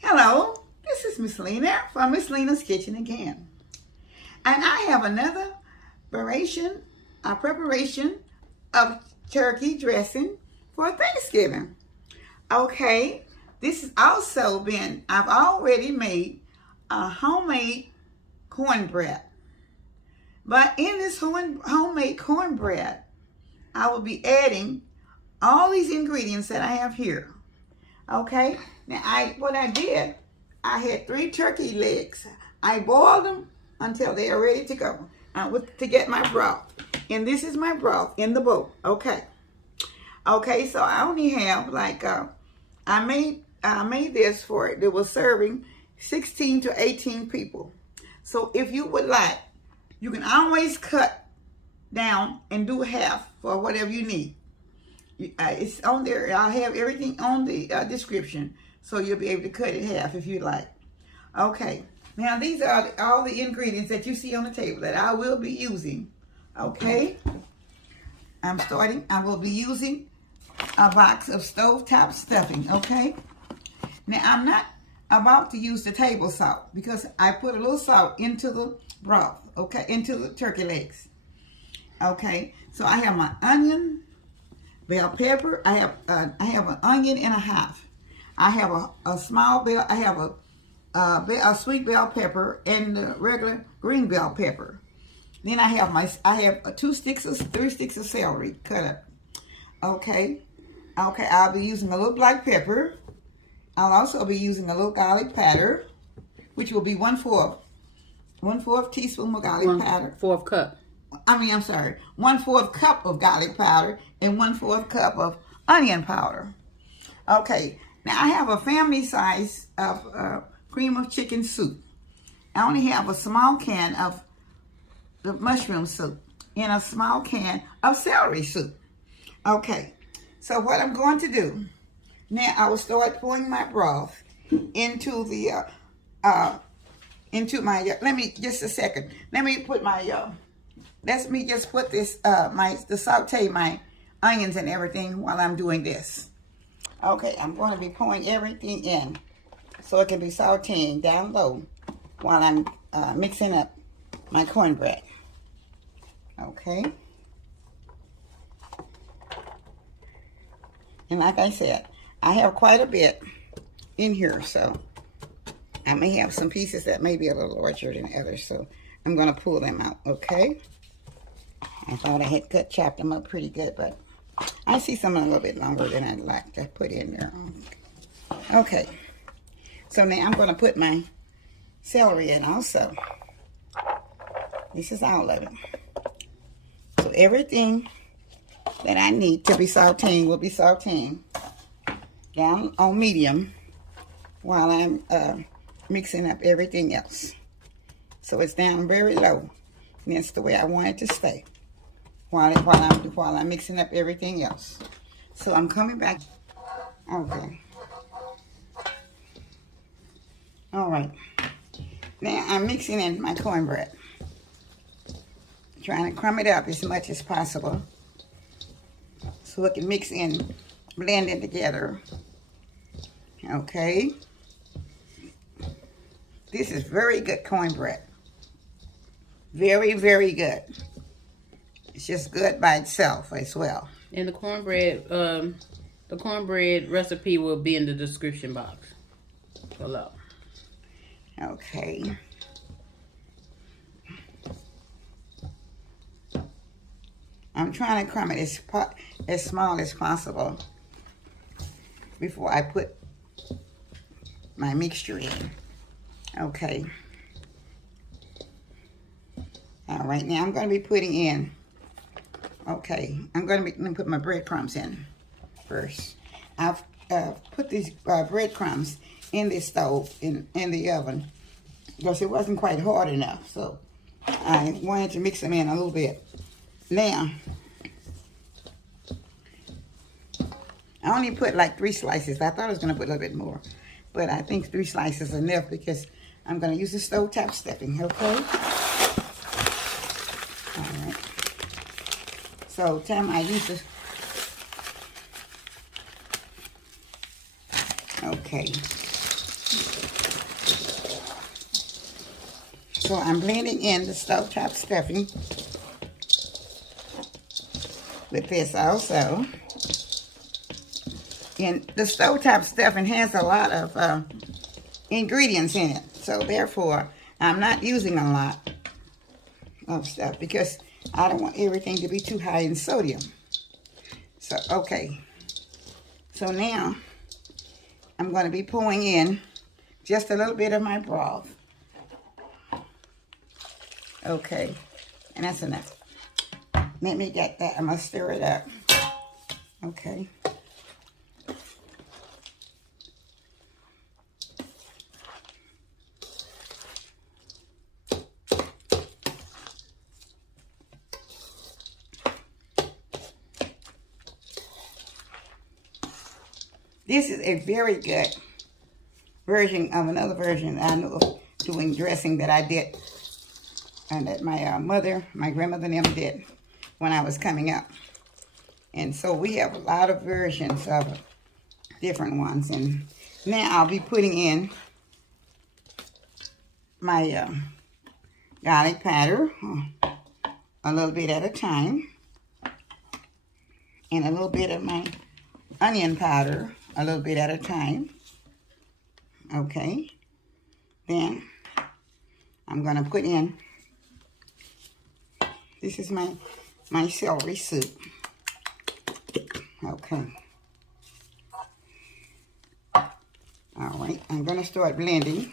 Hello, this is Miss Lena from Miss Lena's Kitchen again. And I have another preparation of turkey dressing for Thanksgiving. Okay, this has also been, I've already made a homemade cornbread. But in this homemade cornbread, I will be adding all these ingredients that I have here. Okay, now what I did, I had 3 turkey legs. I boiled them until they are ready to go to get my broth. And this is my broth in the bowl. Okay, so I only have like I made this for it. It was serving 16 to 18 people. So if you would like, you can always cut down and do half for whatever you need. It's on there. I'll have everything on the description, so you'll be able to cut it half if you like. Okay, now these are all the ingredients that you see on the table that I will be using. Okay, I will be using a box of stovetop stuffing. Okay, now I'm not about to use the table salt because I put a little salt into the broth. Okay, into the turkey legs. Okay, so I have my onion, bell pepper. I have an onion and a half. I have a small bell. I have a sweet bell pepper and the regular green bell pepper. Then I have 3 sticks of celery cut up. Okay, I'll be using a little black pepper. I'll also be using a little garlic powder, which will be 1/4 teaspoon of garlic powder. 1/4 cup. I'm sorry, 1/4 cup of garlic powder and 1/4 cup of onion powder. Okay, now I have a family size of cream of chicken soup. I only have a small can of the mushroom soup and a small can of celery soup. Okay, so what I'm going to do, now I will start pouring my broth into the, let me just put this, to saute my onions and everything while I'm doing this. Okay, I'm going to be pouring everything in so it can be sauteing down low while I'm mixing up my cornbread. Okay. And like I said, I have quite a bit in here, so I may have some pieces that may be a little larger than others, so I'm going to pull them out, okay? I thought I had chopped them up pretty good, but I see some a little bit longer than I'd like to put in there. Okay, so now I'm going to put my celery in also. This is all of it. So everything that I need to be sauteing will be sauteing down on medium while I'm mixing up everything else. So it's down very low. And that's the way I want it to stay while I'm mixing up everything else. So I'm coming back. Okay. All right. Now I'm mixing in my cornbread. Trying to crumb it up as much as possible so it can mix in, blend it together. Okay. This is very good cornbread. Very, very good. It's just good by itself as well. And the cornbread recipe will be in the description box below. Okay. I'm trying to crumb it as small as possible before I put my mixture in. Okay. All right, now I'm going to be putting in, okay, I'm going to put my breadcrumbs in first. I've put these breadcrumbs in the stove, in the oven, because it wasn't quite hard enough, so I wanted to mix them in a little bit. Now, I only put like 3 slices. I thought I was going to put a little bit more, but I think 3 slices is enough because I'm going to use the stovetop stuffing, okay? All right. So, time I use this. Okay. So I'm blending in the stovetop stuffing with this also. And the stovetop stuffing has a lot of ingredients in it. So therefore, I'm not using a lot of stuff because I don't want everything to be too high in sodium. So, okay. So now, I'm going to be pouring in just a little bit of my broth. Okay. And that's enough. Let me get that. I'm going to stir it up. Okay. This is a very good version of another version I know of doing dressing that I did and that my my grandmother and them did when I was coming up. And so we have a lot of versions of different ones. And now I'll be putting in my garlic powder a little bit at a time. And a little bit of my onion powder a little bit at a time. Okay. Then I'm going to put in, this is my celery soup. Okay. All right. I'm going to start blending.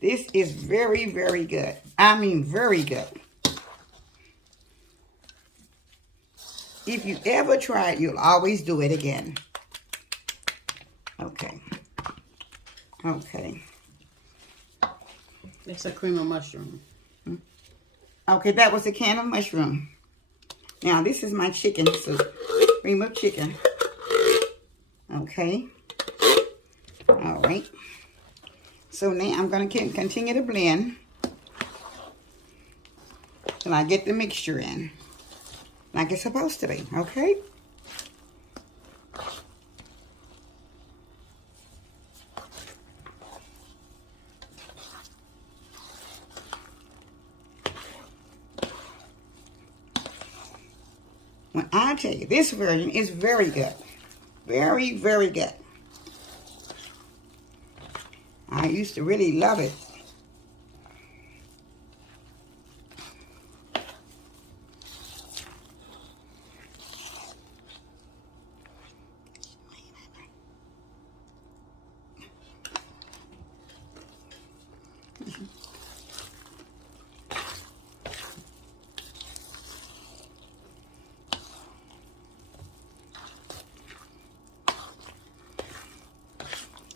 This is very, very good. I mean, very good. If you ever try it, you'll always do it again. Okay. Okay. It's a cream of mushroom. Okay, that was a can of mushroom. Now, this is my chicken soup. Cream of chicken. Okay. All right. So now I'm going to continue to blend till I get the mixture in like it's supposed to be, okay? When I tell you, this version is very good. Very, very good. I used to really love it.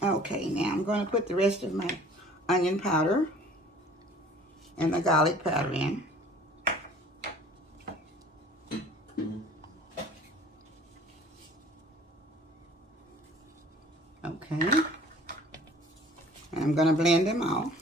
Okay, now I'm going to put the rest of my onion powder and the garlic powder in. Okay. And I'm going to blend them all.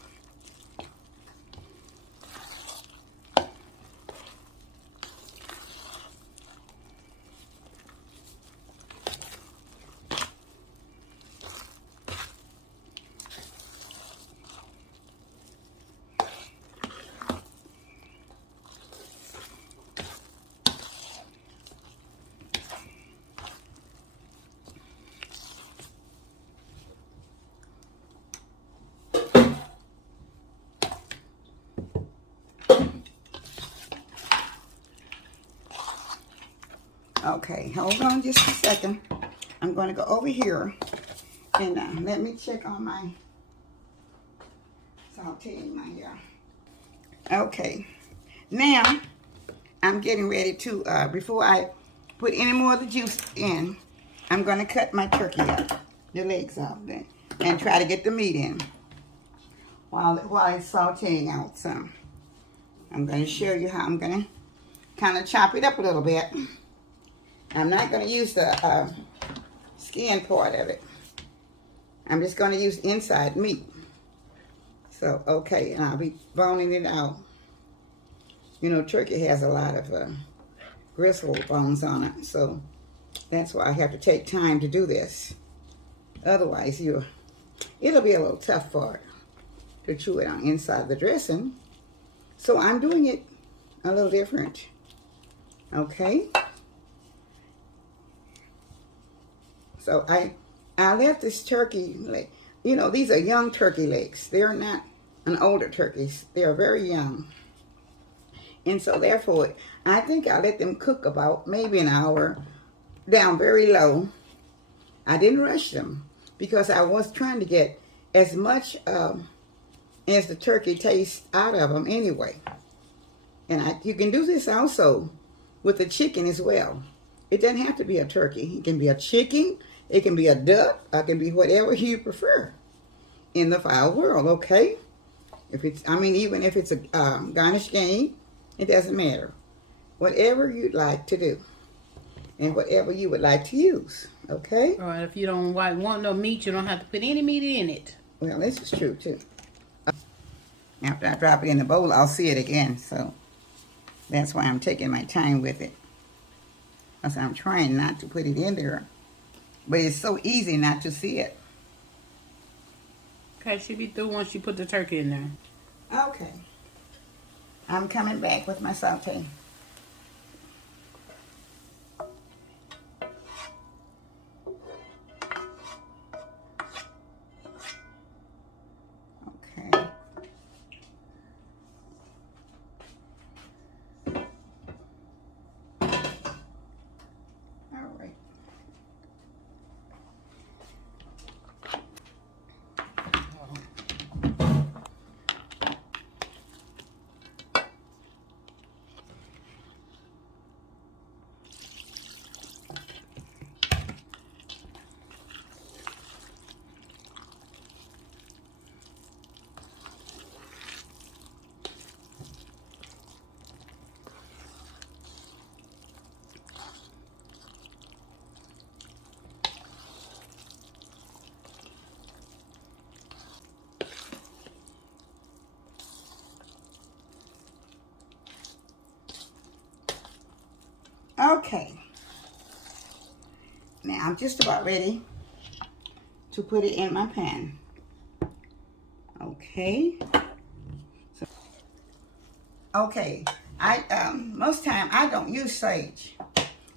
Okay, hold on just a second. I'm going to go over here and let me check on my sauteing my Okay, now I'm getting ready to, before I put any more of the juice in, I'm going to cut my turkey up, the legs off, and try to get the meat in while it's sauteing out some. I'm going to show you how I'm going to kind of chop it up a little bit. I'm not going to use the skin part of it. I'm just going to use inside meat. So, okay, and I'll be boning it out. You know, turkey has a lot of gristle bones on it. So that's why I have to take time to do this. Otherwise, it'll be a little tough for it to chew it on inside the dressing. So I'm doing it a little different. Okay. So I left this turkey leg. You know, these are young turkey legs. They're not an older turkeys. They are very young. And so therefore, I think I let them cook about maybe an hour down very low. I didn't rush them because I was trying to get as much as the turkey tastes out of them anyway. And you can do this also with the chicken as well. It doesn't have to be a turkey. It can be a chicken. It can be a duck. It can be whatever you prefer in the fowl world, okay? Even if it's a garnished game, it doesn't matter. Whatever you'd like to do and whatever you would like to use, okay? All right, if you don't want no meat, you don't have to put any meat in it. Well, this is true, too. After I drop it in the bowl, I'll see it again, so that's why I'm taking my time with it. Because I'm trying not to put it in there. But it's so easy not to see it. Okay, she'll be through once you put the turkey in there. Okay. I'm coming back with my sauté. Okay. All right. Okay. Now I'm just about ready to put it in my pan. Okay. Most time I don't use sage,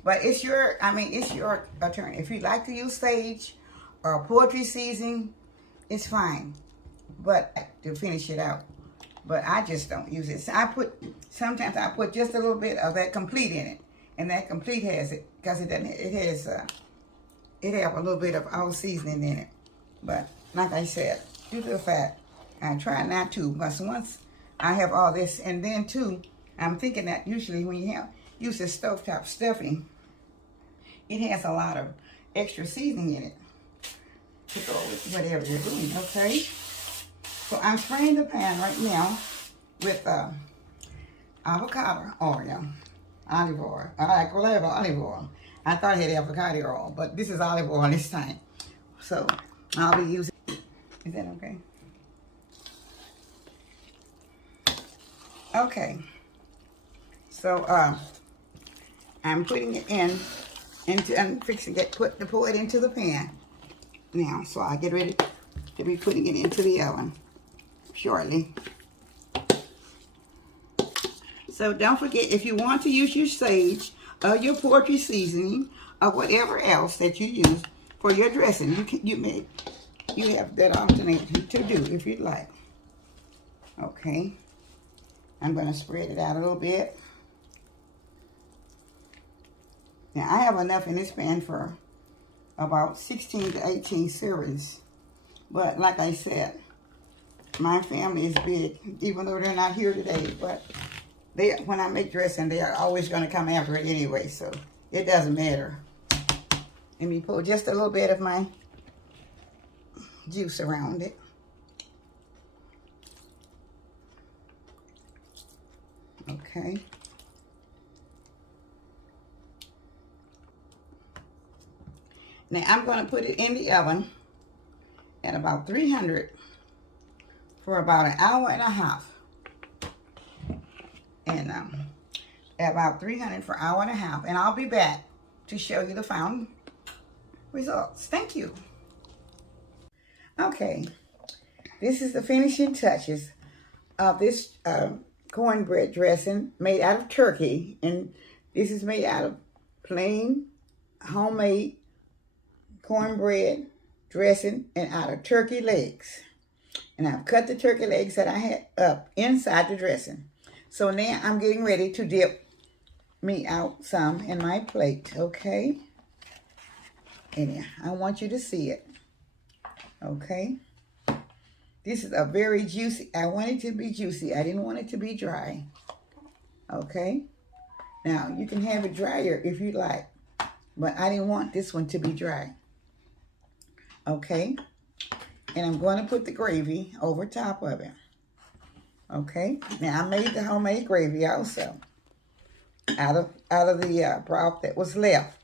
but it's your turn. If you like to use sage or poultry seasoning, it's fine. But to finish it out, but I just don't use it. So sometimes I put just a little bit of that complete in it. And that complete has it because it has a little bit of all seasoning in it. But like I said, due to the fact I try not to, because once I have all this, and then too, I'm thinking that usually when you use this stovetop stuffing, it has a lot of extra seasoning in it to go with whatever you're doing. Okay, so I'm spraying the pan right now with avocado oil. Olive oil. I have olive oil. I thought I had avocado oil, but this is olive oil this time. So I'll be using. Is that okay? Okay. So I'm putting it I'm fixing to pour it into the pan now. So I get ready to be putting it into the oven shortly. So don't forget, if you want to use your sage or your poultry seasoning or whatever else that you use for your dressing, you have that alternative to do if you'd like. Okay, I'm going to spread it out a little bit. Now I have enough in this pan for about 16 to 18 servings, but like I said, my family is big, even though they're not here today, but when I make dressing, they are always going to come after it anyway, so it doesn't matter. Let me pour just a little bit of my juice around it. Okay. Now I'm going to put it in the oven at about 300 for about an hour and a half. And at about 300 for an hour and a half. And I'll be back to show you the final results. Thank you. Okay, this is the finishing touches of this cornbread dressing made out of turkey. And this is made out of plain homemade cornbread dressing and out of turkey legs. And I've cut the turkey legs that I had up inside the dressing. So now I'm getting ready to dip me out some in my plate, okay? And I want you to see it, okay? This is a very juicy, I want it to be juicy. I didn't want it to be dry, okay? Now, you can have it drier if you like, but I didn't want this one to be dry, okay? And I'm going to put the gravy over top of it, okay? Now, I made the homemade gravy also out of the broth that was left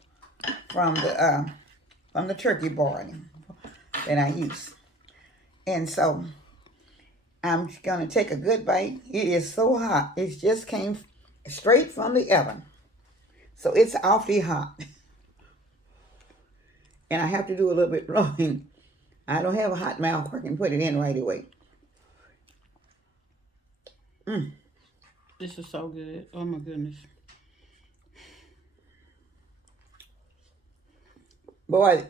from the turkey boiling that I used. And so I'm going to take a good bite. It is so hot. It just came straight from the oven. So it's awfully hot. And I have to do a little bit blowing. I don't have a hot mouth where I can put it in right away. This is so good. Oh my goodness. Boy,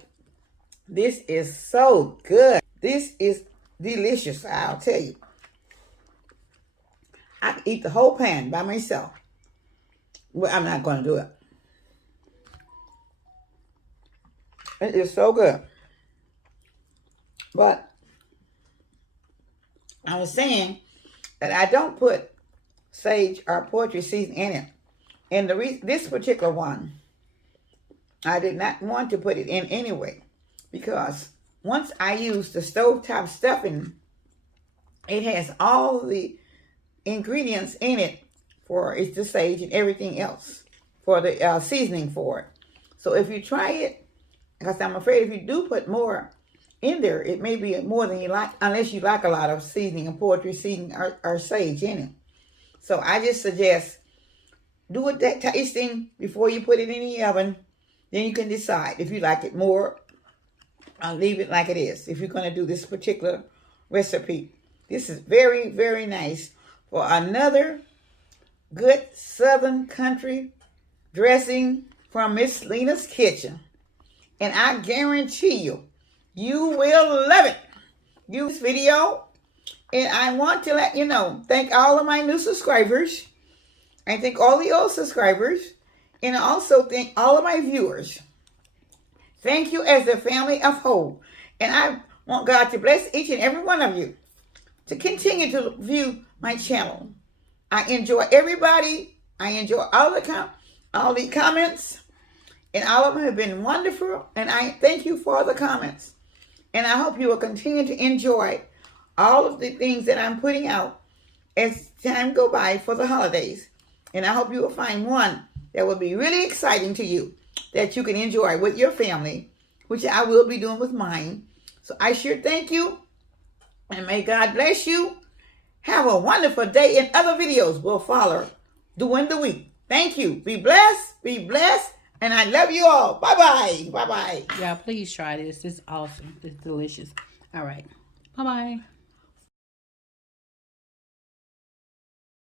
this is so good. This is delicious, I'll tell you. I could eat the whole pan by myself. Well, I'm not going to do it. It is so good. But I was saying that I don't put sage or poultry seasoning in it. And this particular one, I did not want to put it in anyway, because once I use the stovetop stuffing, it has all the ingredients in it for it's the sage and everything else for the seasoning for it. So if you try it, because I'm afraid if you do put more in there, it may be more than you like, unless you like a lot of seasoning and poultry seasoning or sage in it. So I just suggest do it that tasting before you put it in the oven. Then you can decide if you like it more. I'll leave it like it is. If you're going to do this particular recipe, this is very, very nice for another good Southern country dressing from Miss Lena's kitchen. And I guarantee you, you will love it. Use this video. And I want to let you know, thank all of my new subscribers. I thank all the old subscribers. And I also thank all of my viewers. Thank you as a family of whole. And I want God to bless each and every one of you to continue to view my channel. I enjoy everybody. I enjoy all the comments. And all of them have been wonderful. And I thank you for the comments. And I hope you will continue to enjoy all of the things that I'm putting out as time go by for the holidays. And I hope you will find one that will be really exciting to you, that you can enjoy with your family, which I will be doing with mine. So I sure thank you, and may God bless you. Have a wonderful day, and other videos will follow during the week. Thank you. Be blessed, and I love you all. Bye-bye. Bye-bye. Y'all, please try this. It's awesome. It's delicious. All right. Bye-bye.